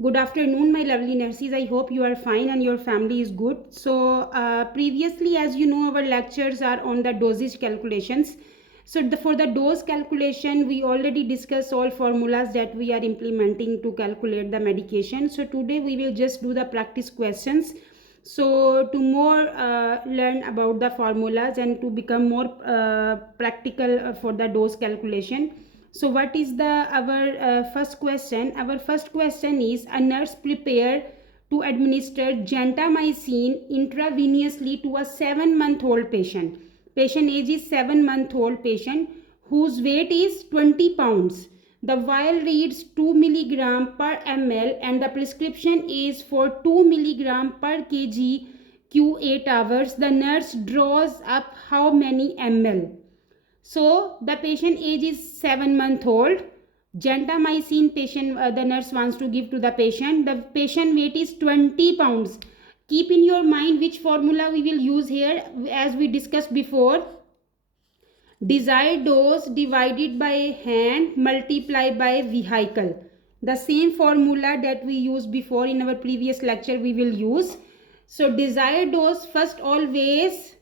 Good afternoon, my lovely nurses. I hope you are fine and your family is good. So, previously, as you know, our lectures are on the dosage calculations. So, for the dose calculation, we already discussed all formulas that we are implementing to calculate the medication. So, today we will just do the practice questions. So, to more learn about the formulas and to become more practical for the dose calculation. So what is the our first question? Our first question is, a nurse prepared to administer gentamicin intravenously to a 7-month-old patient. Patient age is 7-month-old patient whose weight is 20 pounds. The vial reads 2 milligram per ml and the prescription is for 2 milligram per kg Q8 hours. The nurse draws up how many ml? So the patient age is 7-month-old. Gentamicin patient, the nurse wants to give to the patient. The patient weight is 20 pounds. Keep in your mind which formula we will use here, as we discussed before. Desired dose divided by hand multiplied by vehicle. The same formula that we used before in our previous lecture we will use. So desired dose, first always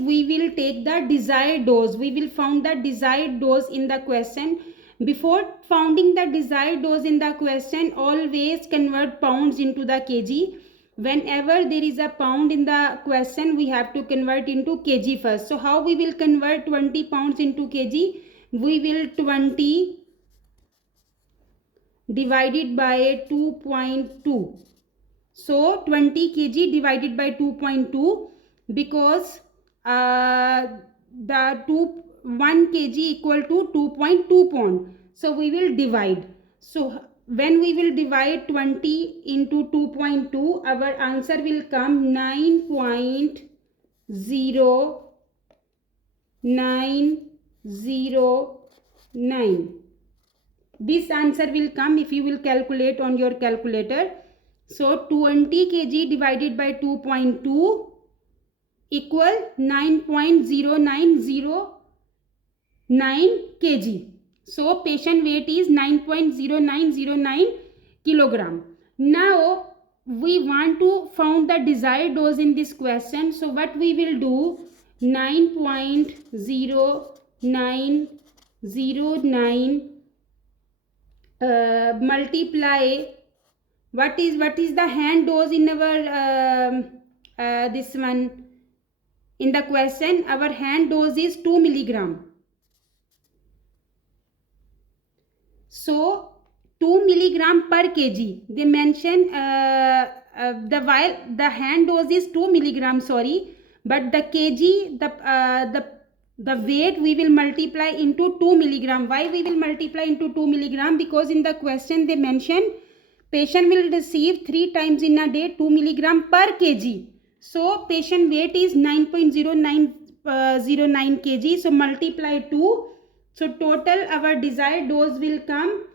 we will take the desired dose. We will found the desired dose in the question. Before founding the desired dose in the question, always convert pounds into the kg. Whenever there is a pound in the question, we have to convert into kg first. So how we will convert 20 pounds into kg? We will 20 divided by 2.2. So 20 kg divided by 2.2, because the 1 kg equal to 2.2 pound. So we will divide. So when we will divide 20 into 2.2, our answer will come 9.0909. This answer will come if you will calculate on your calculator. So 20 kg divided by 2.2 equal 9.0909 kg. So patient weight is 9.0909 kilogram. Now we want to find the desired dose in this question. So what we will do, 9.0909 multiply what is the hand dose in our this one in the question. Our hand dose is 2 milligram. So 2 milligram per kg. They mention the hand dose is 2 milligram, sorry, but the kg, the weight we will multiply into 2 milligram. Why we will multiply into 2 milligram? Because in the question they mention patient will receive 3 times in a day 2 milligram per kg. So patient weight is 9.0909 kg. So multiply 2. So total our desired dose will come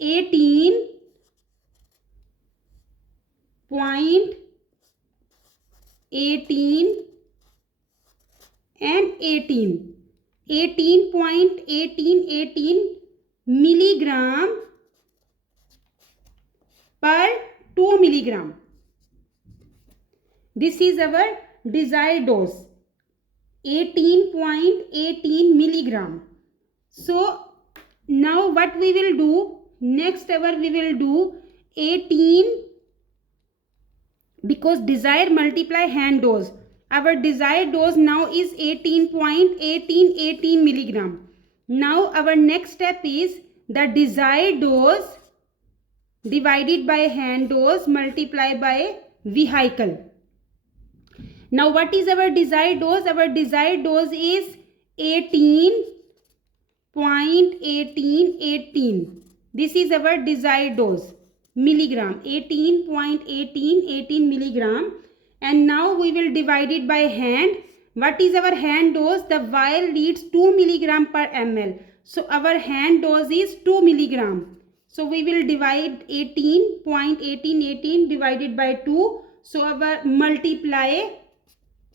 18.18 and 18.1818 milligram per 2 milligram. This is our desired dose, 18.18 milligram. So now what we will do, next hour we will do 18, because desired multiply hand dose. Our desired dose now is 18.1818 milligram. Now our next step is the desired dose divided by hand dose multiplied by vehicle. Now what is our desired dose? Our desired dose is 18.1818. This is our desired dose, milligram, 18.1818 milligram. And now we will divide it by hand. What is our hand dose? The vial reads 2 milligram per ml. So our hand dose is 2 milligram. So we will divide 18.1818 divided by 2. So our multiply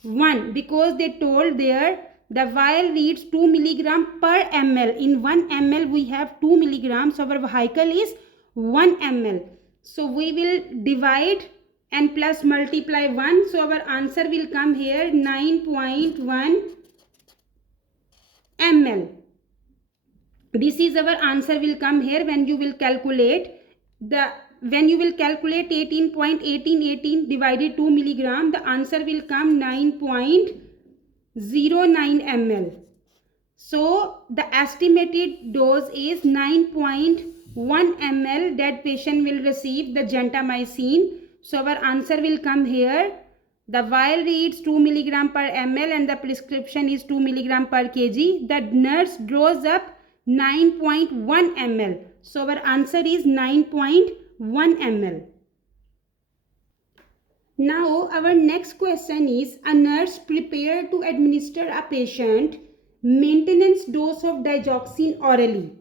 1, because they told there the vial reads 2 milligram per ml. In 1 ml we have 2 milligrams, so our vehicle is 1 ml. So we will divide and plus multiply 1, so our answer will come here 9.1 ml. This is our answer will come here when you will calculate 18.1818 divided 2 milligram, the answer will come 9.09 ml. So the estimated dose is 9.1 ml that patient will receive the gentamicin. So our answer will come here. The vial reads 2 milligram per ml and the prescription is 2 milligram per kg. The nurse draws up 9.1 ml. So our answer is 9.1 ml. Now our next question is, a nurse prepared to administer a patient maintenance dose of digoxin orally.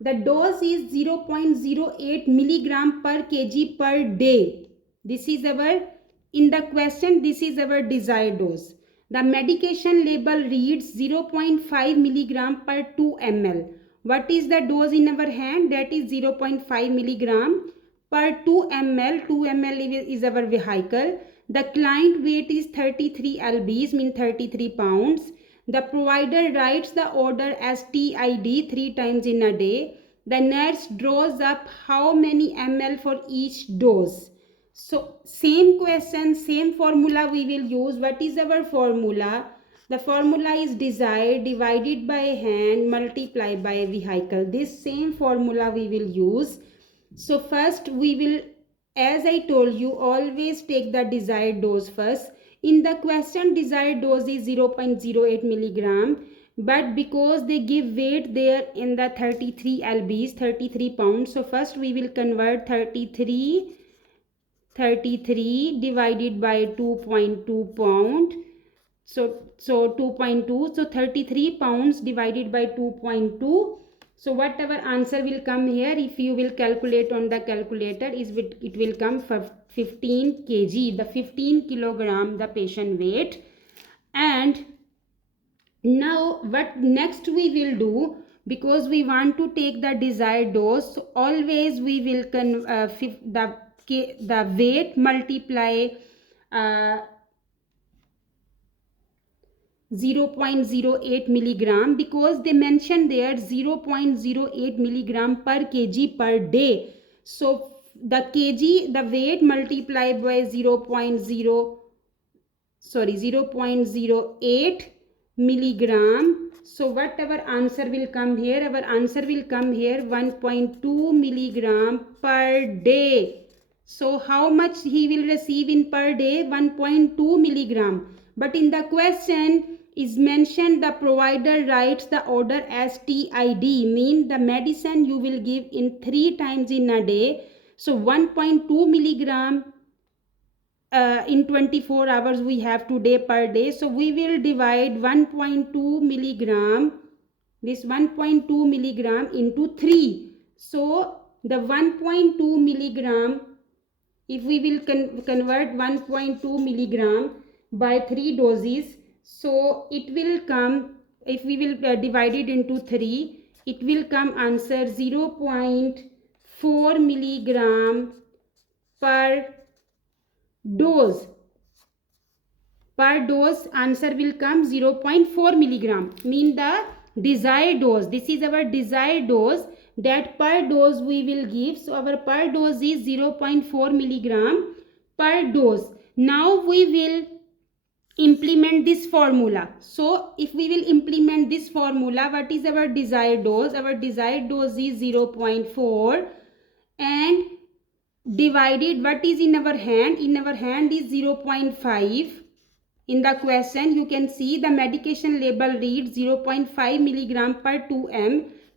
The dose is 0.08 milligram per kg per day. This is our, in the question, this is our desired dose. The medication label reads 0.5 milligram per 2 ml. What is the dose in our hand? That is 0.5 milligram per 2 ml. 2 ml is our vehicle. The client weight is 33 lbs, mean 33 pounds. The provider writes the order as TID 3 times in a day. The nurse draws up how many ml for each dose. So same question, same formula we will use. What is our formula? The formula is desired divided by hand multiplied by vehicle. This same formula we will use. So first we will, as I told you, always take the desired dose first. In the question, desired dose is 0.08 milligram. But because they give weight there in the 33 lbs, 33 pounds. So first we will convert 33 divided by 2.2 pound. So 2.2. So 33 pounds divided by 2.2. So whatever answer will come here, if you will calculate on the calculator, it will come for 15 kg, the 15 kilogram the patient weight. And now what next we will do, because we want to take the desired dose, so always we will the weight multiply 0.08 milligram, because they mentioned there 0.08 milligram per kg per day. So the kg, the weight multiplied by 0.08 milligram. So whatever answer will come here, our answer will come here 1.2 milligram per day. So how much he will receive in per day? 1.2 milligram. But in the question is mentioned the provider writes the order as TID, mean the medicine you will give in 3 times in a day. So 1.2 milligram in 24 hours we have today per day. So we will divide 1.2 milligram, this 1.2 milligram into 3. So the 1.2 milligram, if we will convert 1.2 milligram by 3 doses, so it will come, if we will divide it into 3, it will come answer 0.4 milligram per dose. Per dose answer will come 0.4 milligram, mean the desired dose. This is our desired dose, that per dose we will give. So our per dose is 0.4 milligram per dose. Now we will implement this formula. So if we will implement this formula, what is our desired dose? Our desired dose is 0.4 and divided, what is in our hand? In our hand is 0.5. In the question you can see the medication label reads 0.5 milligram per 2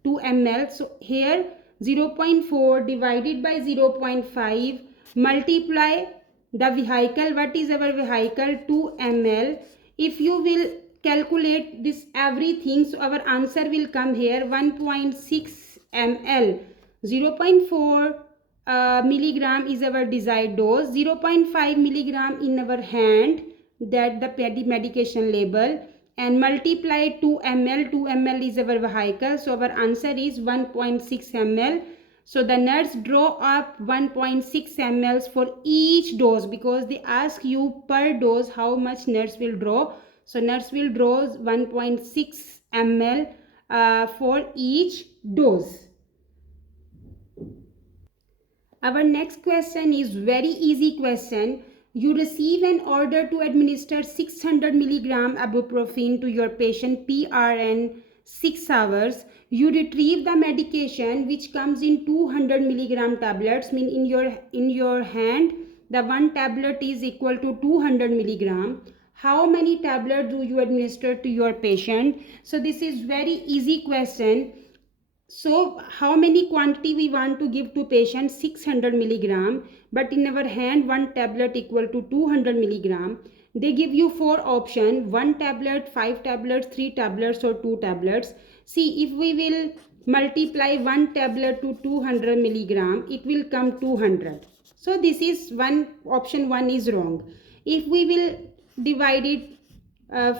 ml. So here 0.4 divided by 0.5 multiply the vehicle. What is our vehicle? 2 ml. If you will calculate this everything, so our answer will come here 1.6 ml. 0.4 milligram is our desired dose, 0.5 milligram in our hand, that the medication label, and multiply 2 ml. 2 ml is our vehicle, so our answer is 1.6 ml. So the nurse draw up 1.6 ml for each dose, because they ask you per dose how much nurse will draw. So nurse will draw 1.6 ml for each dose. Our next question is very easy question. You receive an order to administer 600 milligram ibuprofen to your patient PRN 6 hours. You retrieve the medication which comes in 200 milligram tablets. Mean in your hand the one tablet is equal to 200 milligram. How many tablets do you administer to your patient? So this is very easy question. So how many quantity we want to give to patient? 600 milligram, but in our hand one tablet equal to 200 milligram. They give you four option: one tablet, five tablets, three tablets, or two tablets. See, if we will multiply one tablet to 200 milligram, it will come 200. So this is one option, one is wrong. If we will divide it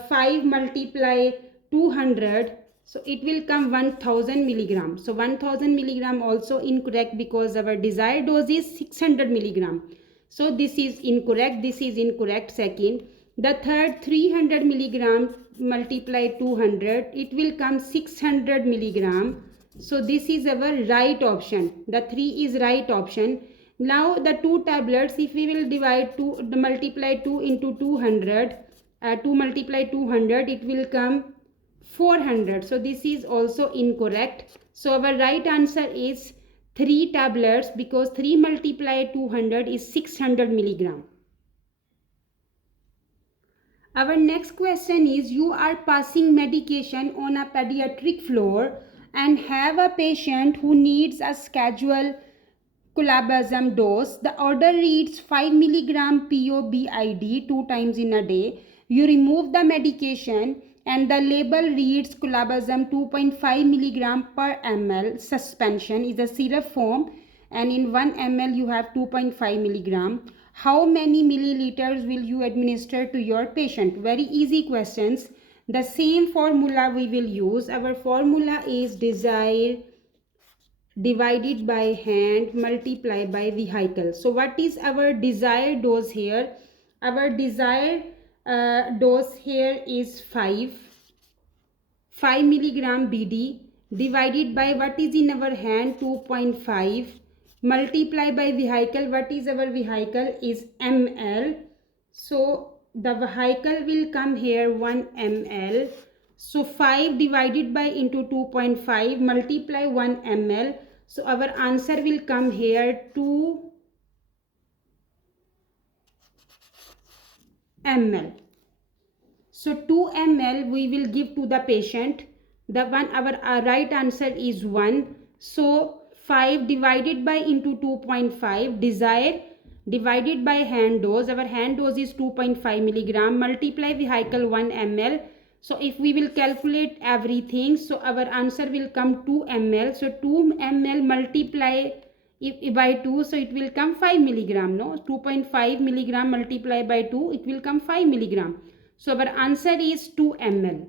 5 multiply 200, so it will come 1000 milligram. So 1000 milligram also incorrect, because our desired dose is 600 milligram. So this is incorrect, this is incorrect. Second, the third, 300 milligram multiply 200, it will come 600 milligram. So this is our right option. The 3 is right option. Now the two tablets, if we will divide 2, multiply 2 into 200, 2 multiply 200, it will come 400. So this is also incorrect. So our right answer is 3 tablets, because 3 multiply 200 is 600 milligram. Our next question is, you are passing medication on a pediatric floor and have a patient who needs a scheduled Clobazam dose. The order reads 5 milligram POBID 2 times in a day. You remove the medication and the label reads Clobazam 2.5 milligram per ml suspension is a syrup form, and in 1 ml you have 2.5 milligram. How many milliliters will you administer to your patient? Very easy questions. The same formula we will use. Our formula is desire divided by hand multiply by vehicle. So what is our desired dose here? Our desired dose here is 5 milligram BD divided by what is in our hand 2.5 multiply by vehicle. What is our vehicle is ml. So the vehicle will come here 1 ml. So 5 divided by into 2.5 multiply 1 ml. So our answer will come here 2 ml. So 2 ml we will give to the patient. The one, our right answer is 1. So 5 divided by into 2.5 desire divided by hand dose. Our hand dose is 2.5 milligram multiply vehicle 1 ml. So if we will calculate everything, so our answer will come 2 ml. So 2 ml multiply if by 2, so it will come 5 milligram. No, 2.5 milligram multiply by 2, it will come 5 milligram. So our answer is 2 ml.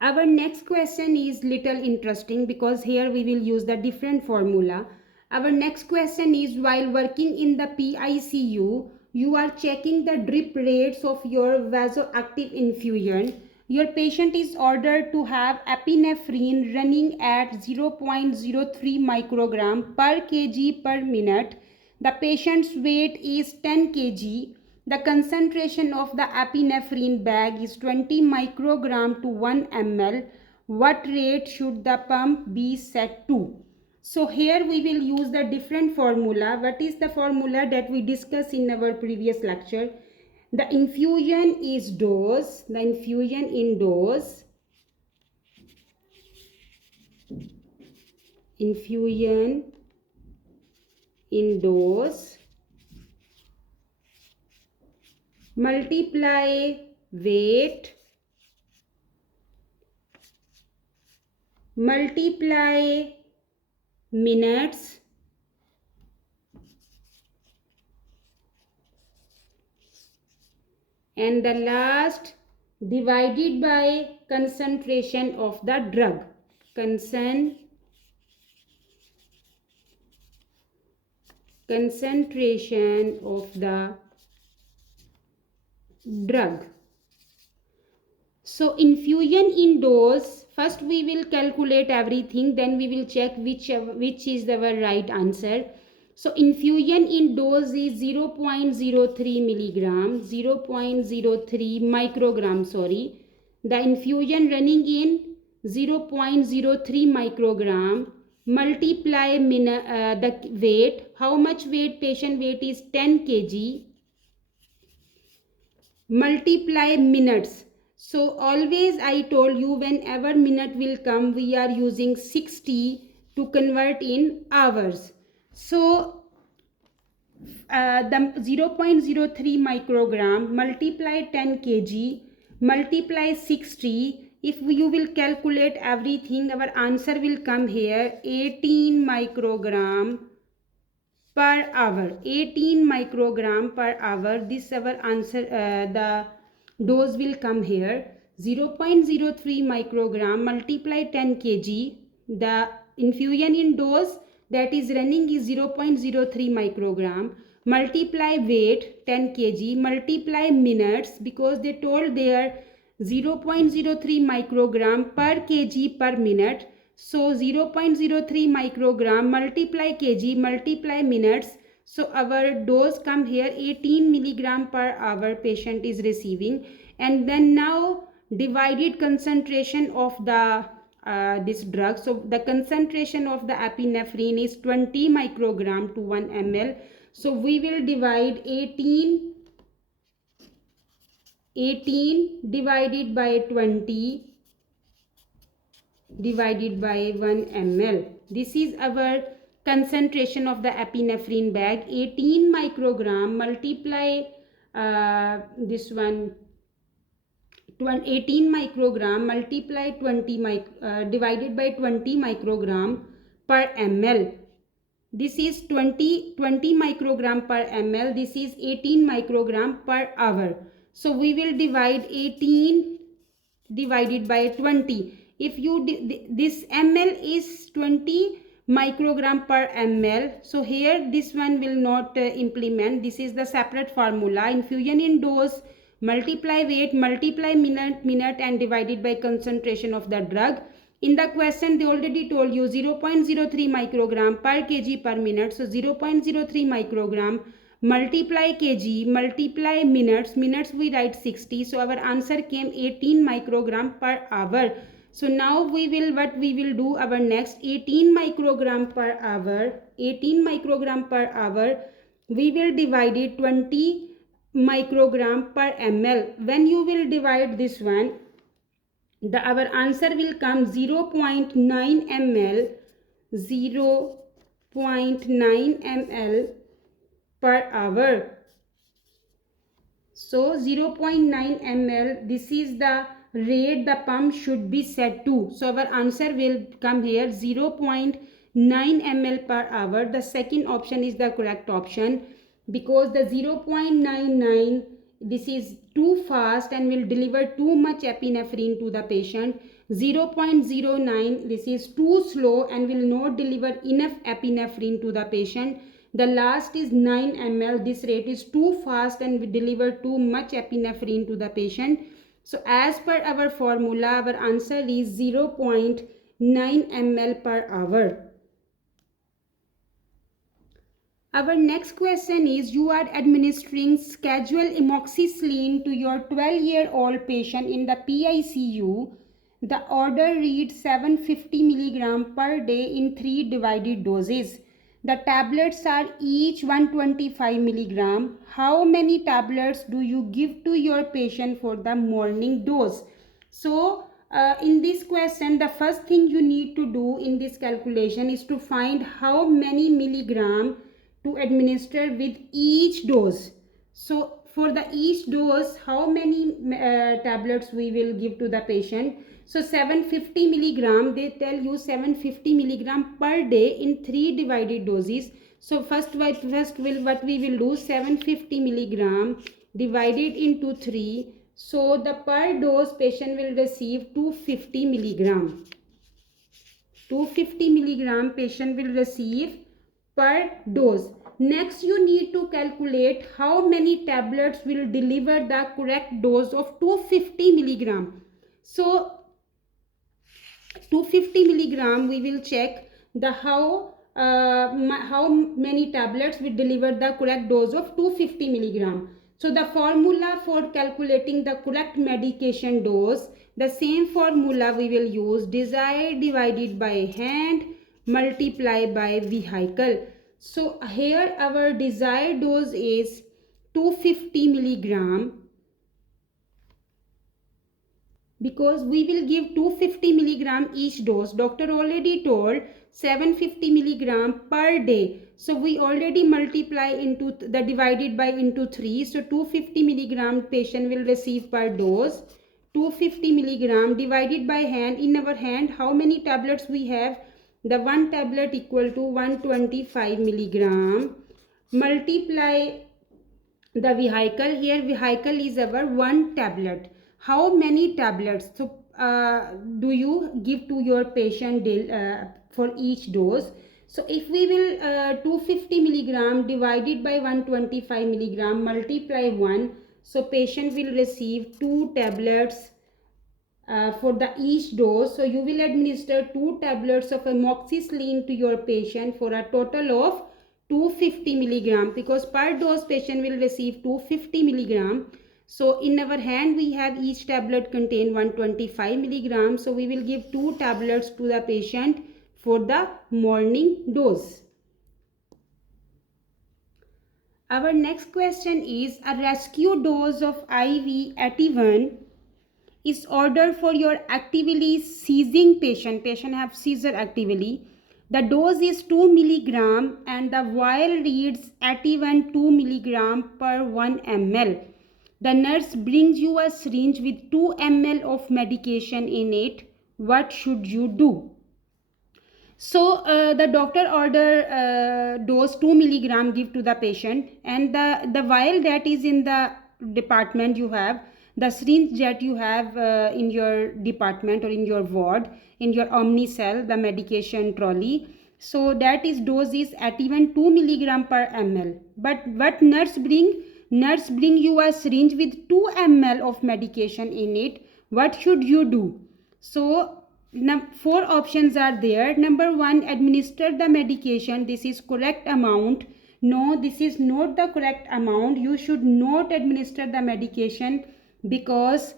Our next question is little interesting, because here we will use the different formula. Our next question is, while working in the PICU, you are checking the drip rates of your vasoactive infusion. Your patient is ordered to have epinephrine running at 0.03 microgram per kg per minute. The patient's weight is 10 kg. The concentration of the epinephrine bag is 20 microgram to 1 ml. What rate should the pump be set to? So here we will use the different formula. What is the formula that we discussed in our previous lecture? The infusion is dose. The infusion in dose. Infusion in dose multiply weight multiply minutes and the last divided by concentration of the drug. Concentration of the drug. So infusion in dose, first we will calculate everything, then we will check which is our right answer. So infusion in dose is 0.03 milligram, 0.03 microgram, sorry. The infusion running in 0.03 microgram, multiply the weight. How much weight? Patient weight is 10 kg, multiply minutes. So always I told you, whenever minute will come, we are using 60 to convert in hours. So the 0.03 microgram multiply 10 kg multiply 60. If you will calculate everything, our answer will come here 18 microgram per hour. 18 microgram per hour. This our answer. The dose will come here 0.03 microgram multiply 10 kg. The infusion in dose that is running is 0.03 microgram, multiply weight 10 kg, multiply minutes, because they told there 0.03 microgram per kg per minute. So 0.03 microgram multiply kg multiply minutes. So our dose come here 18 milligram per hour patient is receiving. And then now divided concentration of the this drug. So the concentration of the epinephrine is 20 microgram to 1 ml. So we will divide 18 divided by 20 divided by 1 ml. This is our concentration of the epinephrine bag. 18 microgram multiply this one 18 microgram multiply 20 divided by 20 microgram per ml. This is 20 microgram per ml. This is 18 microgram per hour. So we will divide 18 divided by 20. If you this ml is 20 microgram per ml, so here this one will not implement. This is the separate formula. Infusion in dose multiply weight multiply minute and divided by concentration of the drug. In the question they already told you 0.03 microgram per kg per minute. So 0.03 microgram multiply kg multiply minutes we write 60. So our answer came 18 microgram per hour. So now we will do our next 18 microgram per hour. 18 microgram per hour we will divide it 20 microgram per ml. When you will divide this one, our answer will come 0.9 ml 0.9 ml per hour. So 0.9 ml, this is the rate the pump should be set to. So our answer will come here 0.9 ml per hour. The second option is the correct option, because the 0.99 this is too fast and will deliver too much epinephrine to the patient. 0.09 this is too slow and will not deliver enough epinephrine to the patient. The last is 9 ml. This rate is too fast and will deliver too much epinephrine to the patient. So as per our formula, our answer is 0.9 ml per hour. Our next question is, you are administering scheduled amoxicillin to your 12-year-old patient in the PICU. The order reads 750 mg per day in 3 divided doses. The tablets are each 125 mg. How many tablets do you give to your patient for the morning dose? So in this question, the first thing you need to do in this calculation is to find how many milligram to administer with each dose. So for the each dose, how many tablets we will give to the patient? So 750 milligram, they tell you 750 milligram per day in 3 divided doses. So what we will do, 750 milligram divided into 3. So the per dose patient will receive 250 milligram. 250 milligram patient will receive per dose. Next, you need to calculate how many tablets will deliver the correct dose of 250 milligram. So 250 milligram, we will check the how many tablets will deliver the correct dose of 250 milligram. So the formula for calculating the correct medication dose, the same formula we will use: desired divided by hand multiply by vehicle. So here our desired dose is 250 milligram, because we will give 250 milligram each dose. Doctor already told 750 milligram per day. So we already multiply into the divided by into 3. So 250 milligram patient will receive per dose. 250 milligram divided by hand. In our hand, how many tablets we have? The one tablet equal to 125 milligram. Multiply the vehicle. Here vehicle is our one tablet. How many tablets do you give to your patient for each dose? So if we will 250 milligram divided by 125 milligram multiply 1, so patient will receive 2 tablets for the each dose. So you will administer 2 tablets of amoxicillin to your patient for a total of 250 milligram, because per dose patient will receive 250 milligram. So in our hand we have each tablet contain 125 milligram. So we will give 2 tablets to the patient for the morning dose. Our next question is: a rescue dose of IV Ativan is ordered for your actively seizing patient. Patient have seizure actively. The dose is 2 milligram and the vial reads Ativan 2 milligram per 1 ml. The nurse brings you a syringe with 2 ml of medication in it. What should you do? So the doctor order dose 2 milligram give to the patient, and the vial that is in the department you have, the syringe that you have in your department or in your ward, in your omnicell, the medication trolley. So that is dose is at even 2 milligram per ml. But what nurse bring? Nurse bring you a syringe with 2 ml of medication in it. What should you do? So 4 options are there. Number 1, administer the medication. This is correct amount. No, this is not the correct amount. You should not administer the medication, because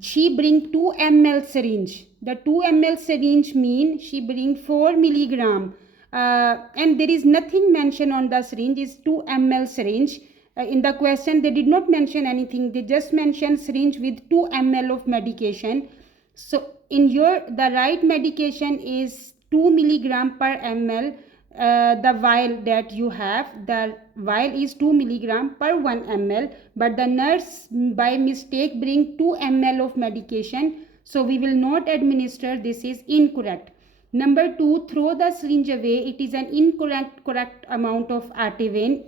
she bring 2 ml syringe. The 2 ml syringe mean she bring 4 milligram. And there is nothing mentioned on the syringe is 2 ml syringe. In the question they did not mention anything. They just mentioned syringe with 2 ml of medication. So in the right medication is 2 milligram per ml. The vial that you have, the vial is 2 milligram per 1 ml, but the nurse by mistake bring 2 ml of medication, so we will not administer. This is incorrect. Number 2, throw the syringe away. It is an correct amount of Ativan.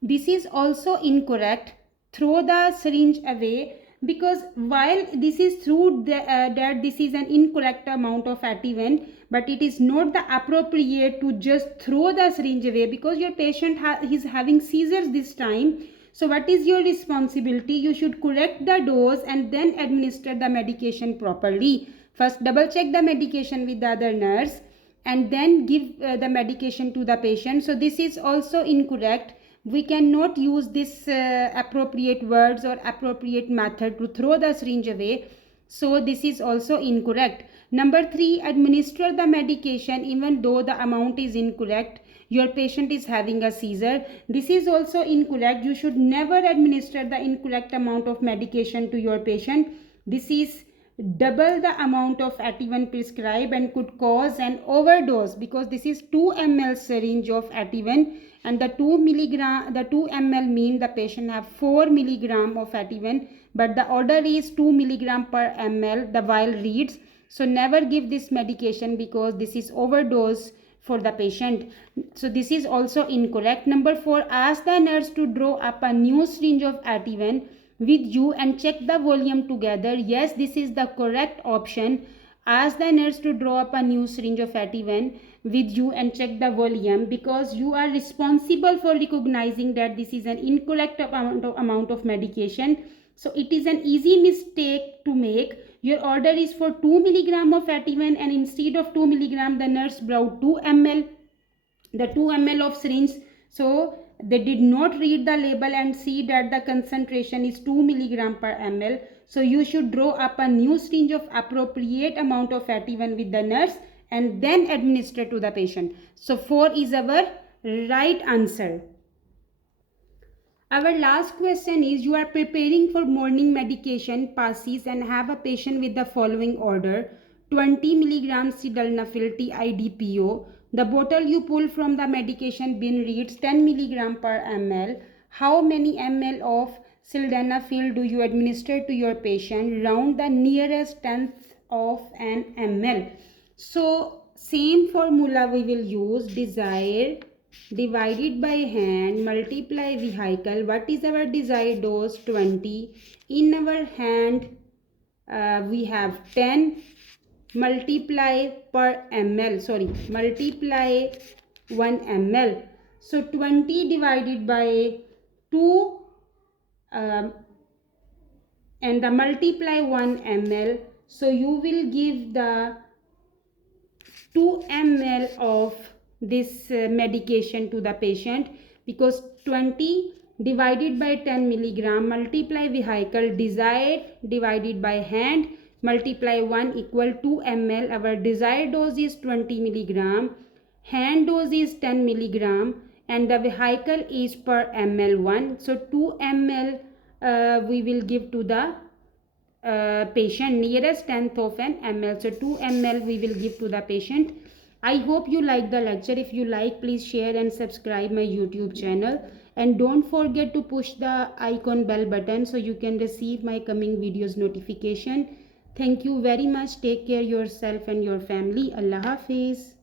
This is also incorrect. Throw the syringe away, because while this is true that this is an incorrect amount of Ativan, but it is not the appropriate to just throw the syringe away, because your patient is having seizures this time. So what is your responsibility? You should correct the dose and then administer the medication properly. First double check the medication with the other nurse and then give the medication to the patient. So this is also incorrect. We cannot use this appropriate words or appropriate method to throw the syringe away. So this is also incorrect. Number 3, administer the medication even though the amount is incorrect. Your patient is having a seizure. This is also incorrect. You should never administer the incorrect amount of medication to your patient. This is double the amount of Ativan prescribed and could cause an overdose, because this is 2 ml syringe of Ativan, and the 2 ml mean the patient have 4 milligram of Ativan, but the order is 2 milligram per ml, the vial reads. So never give this medication, because this is overdose for the patient. So this is also incorrect. Number 4, ask the nurse to draw up a new syringe of Ativan with you and check the volume together. Yes, this is the correct option. Ask the nurse to draw up a new syringe of Ativan with you and check the volume, because you are responsible for recognizing that this is an incorrect amount of medication. So it is an easy mistake to make. Your order is for 2 milligram of Ativan, and instead of 2 milligram the nurse brought 2 ml, the 2 ml of syringe. So they did not read the label and see that the concentration is 2 milligram per ml. So you should draw up a new syringe of appropriate amount of Ativan with the nurse and then administer to the patient. So 4 is our right answer. Our last question is, you are preparing for morning medication passes and have a patient with the following order: 20 milligram Sildenafil TIDPO. The bottle you pull from the medication bin reads 10 milligram per ml. How many ml of Sildenafil do you administer to your patient? Round the nearest tenth of an ml. So same formula we will use: desired divided by hand multiply vehicle. What is our desired dose? 20. In our hand we have 10, multiply per ml, multiply 1 ml. So 20 divided by 2 and the multiply 1 ml. So you will give the 2 ml of this medication to the patient, because 20 divided by 10 milligram multiply vehicle, desired divided by hand multiply 1 equal 2 ml. Our desired dose is 20 milligram, hand dose is 10 milligram, and the vehicle is per ml 1. So 2 ml we will give to the patient, nearest tenth of an ml. So 2 ml we will give to the patient. I hope you like the lecture. If you like, please share and subscribe my YouTube channel, and don't forget to push the icon bell button so you can receive my coming videos notification. Thank you very much. Take care yourself and your family. Allah Hafiz.